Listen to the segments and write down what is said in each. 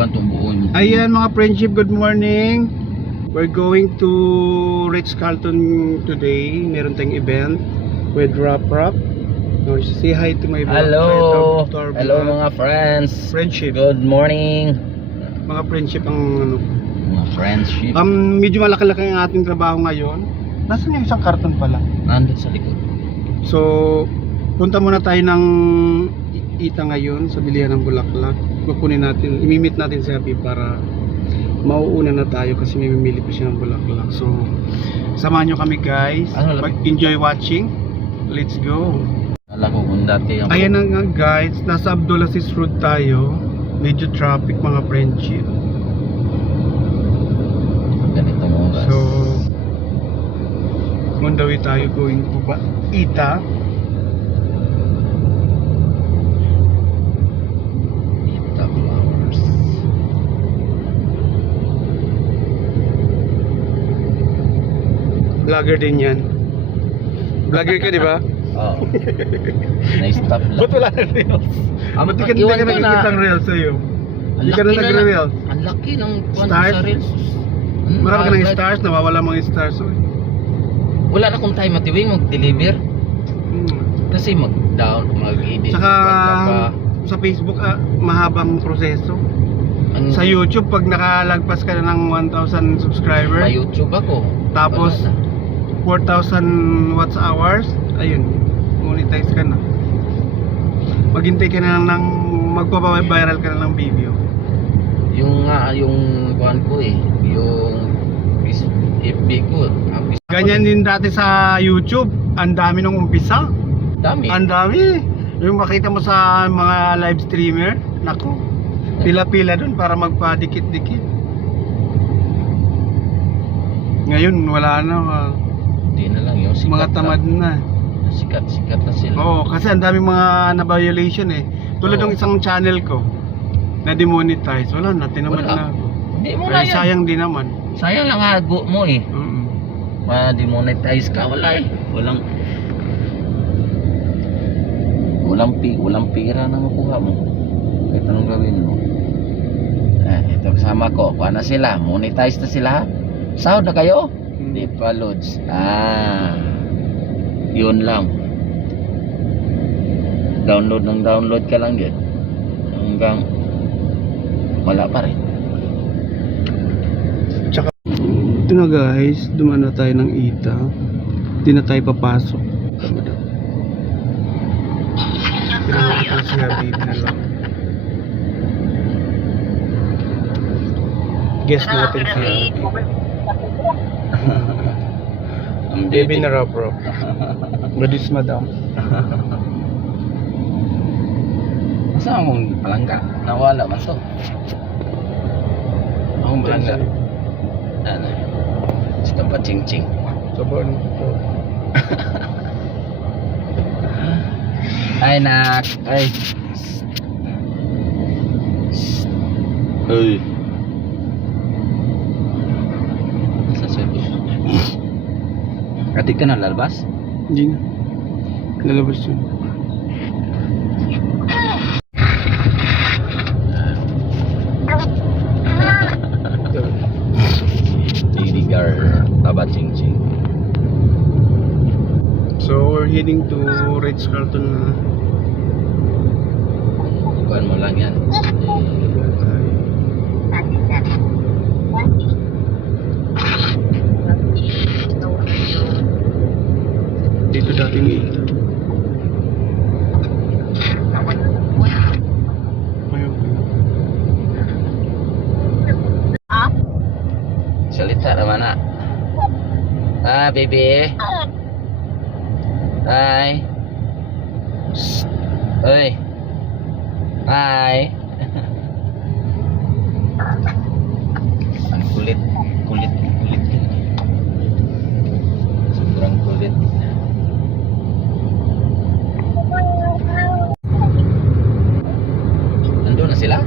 kuan tong buon. Ayan mga friendship, good morning. We're going to Ritz-Carlton today. Meron tayong event with Rap. Say hi to my vlog. Hello. To our Hello vlog. mga friends. Friendship. Good morning. Mga friendship ang ano. Mga friendship. Medyo malaki-laki ang ating trabaho ngayon. Nasaan yung isang karton pala? Nandun sa likod. So, punta muna tayo ng Ita ngayon sa bilihan ng Bulaklak. Kukunin natin, imimit natin si Happy para mauuna na tayo kasi may mimili pa siya ng bulaklak. So, samahan nyo kami guys. Enjoy watching. Let's go. Alam ko kung dati ang Ayan na nga guys, nasa Abdulaziz Road tayo. Medyo traffic mga friendship. ganitong oras. So, on the way tayo going to Ita. Ita Flowers. Vlogger din yan. Vlogger ka di ba? Oh. Na-stop lang. Ba't wala na reels? Ba't di ka nakikita ng reels sa'yo? Hindi ka na nagre-reels. Ang laki ng kuan Stars? sa reels. Marami ka ng stars, nawawala mga stars. Wala na kung tayo matiwing mag-deliver. Kasi mag-edit. Saka sa Facebook, mahabang proseso. Sa YouTube, pag nakalagpas ka na ng 1,000 subscribers, May YouTube ako. tapos 4,000 watts hours, ayun, monetize ka na. Maghintay ka na ng magpa-viral ka na ng video. Yung kuan ko yung FB ko. Ganyan din dati sa YouTube, ang dami nung umpisa. Dami. Ang dami. Yung makita mo sa mga live streamer, naku, pila-pila dun para magpa-dikit-dikit. Ngayon wala na, Hindi na lang yung sikat mga tamad na. Sikat na sila. Oo, kasi ang dami mga na-violation eh. Tulad ng isang channel ko na demonetize, wala na, tinamad Wala. na. Hindi mo na Ay, yan. sayang din naman. Sayang lang hago mo Mm. Ma-demonetize ka, wala walang pira na makuha mo. Kahit anong gawin mo. Ito kasama ko, kuha na sila, monetize na sila. Sahod na kayo? Hindi pa loads. Yun lang. Download ka lang yun. Hanggang wala pa rin. Tsaka ito na guys, dumaan na tayo ng Ita. Hindi na tayo papasok. Pinaka si Habib na lang. Guess natin si Habib. Ang Baby na rap. Badis madam. Masa akong palangga? Nawala man to. Akong palangga. Ano? Sa pa ching-ching. Sabon ito. Ay nak. Ay. Hey. Sa service. Kati ka na lalabas? Hindi na. Lalabas yun. Tinigar taba ching-ching. So we're heading to Ritz-Carlton na. Ikuan mo lang yan. Dito dating Ita. Ayun. Salita naman na. Baby. Hi. Shh. Oi. Hi. Ang kulit din. Sobrang kulit. Nandun na sila?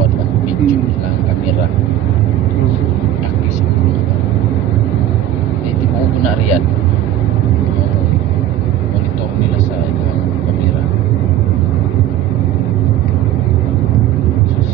kod lang video lang kamera. Takis ko na ba. Di mo ko na riyan. Monitor nila sa ilang kamera. Sus.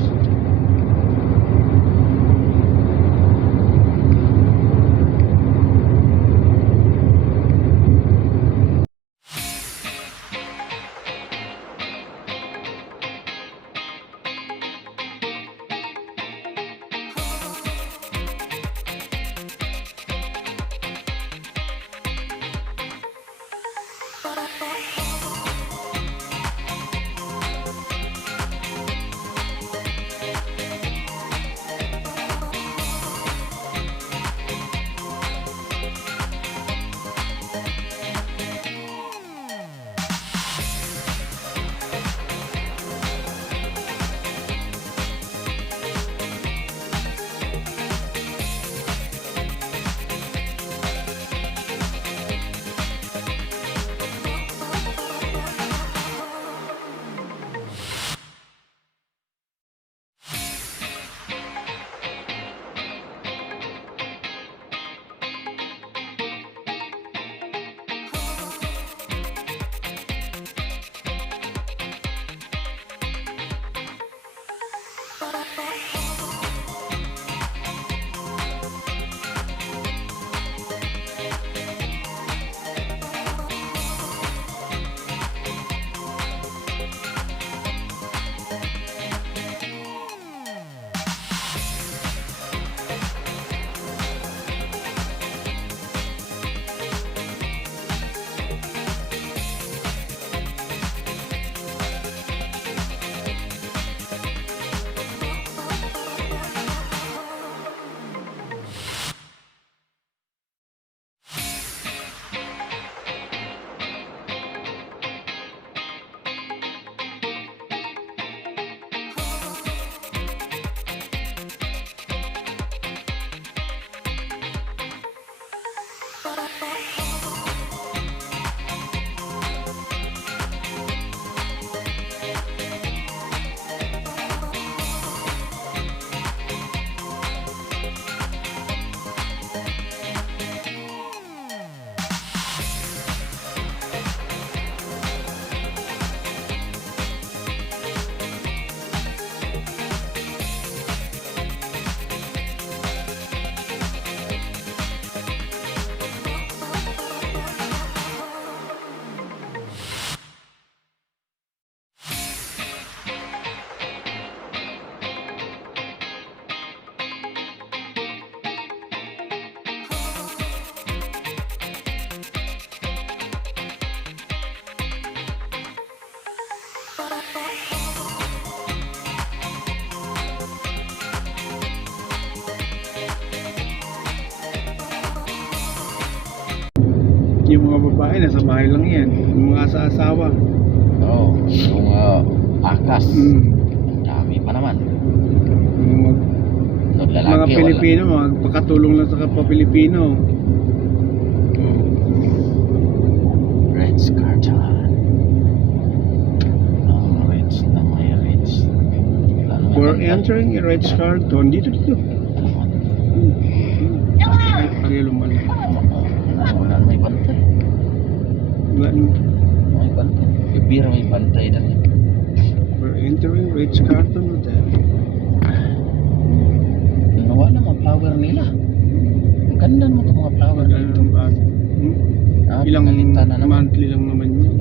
Yung mga babae nasa bahay lang yan, yung mga asawa. Oh, yung akas. Ang dami pa naman. Yung Nung lalaki, mga Pilipino, magpakatulong lang sa kapwa Pilipino. Reds Cartel. Ang Reds na may Reds. For entering a Reds Carlton, dito. Ay, pari lumala. Wala na may bantay. Wala nang May bantay. Bibira may bantay dati. for entering Reds Carlton Hotel. Nawa na mga flower nila. Ang ganda mo itong mga flower dito. Ilang pinalitan na naman. monthly lang naman yun.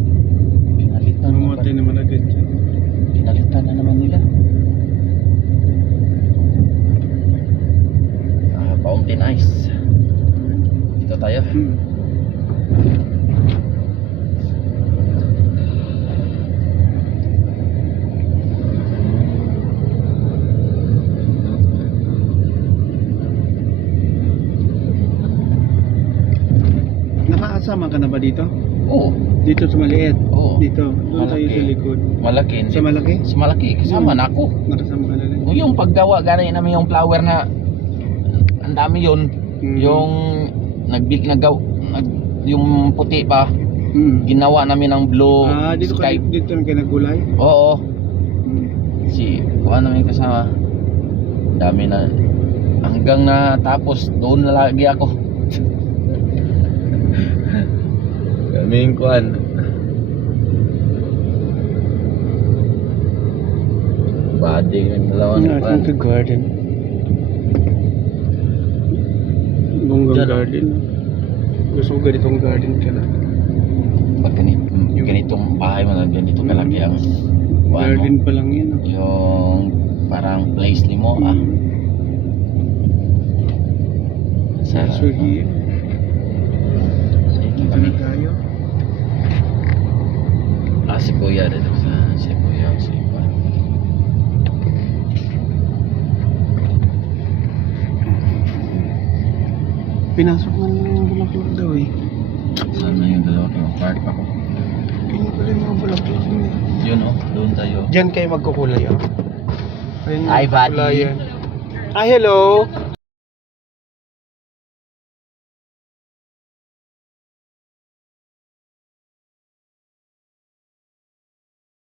Pinalitan Mamatay naman agad yan. Pinalitan na naman nila. Fountain ice. Dito tayo. Nakakasama ka na ba dito? Oo. Dito sa maliit? Oo. Dito. Doon tayo Malaki. sa likod. Malaki. Sa malaki? Sa malaki. Kasama na ako. Nakasama ka na rin. Yung paggawa, gano'n namin yung flower na ang dami yun. Yung yung puti pa, ginawa namin ng blue Dito sky. dito na kayo nagkulay? Oo. Kasi kuha namin kasama. Dami na. Hanggang na tapos, doon na lagi ako. Kaming kuhan. Body yung dalawa na kuhan. Natin sa garden. Bonggang Diyan, oh. garden. Gusto ko ganitong garden ka na. Pag ganitong bahay mo na ganito kalaki ang kuhan mo. Garden pa lang yan. Yung parang place ni mo ah. Sarap. So, here. Dito Dito kami. na tayo. Si Kuya dito sa si Kuya si Juan. Pinasok na nila yung bulaklak daw eh. Sana yung dalawa ko park ako. Kaya pala yung mga bulaklak niya. Yun oh, doon tayo. Diyan kayo magkukulay ah. Ayun, Hi, buddy. kulayan. Ah, hello.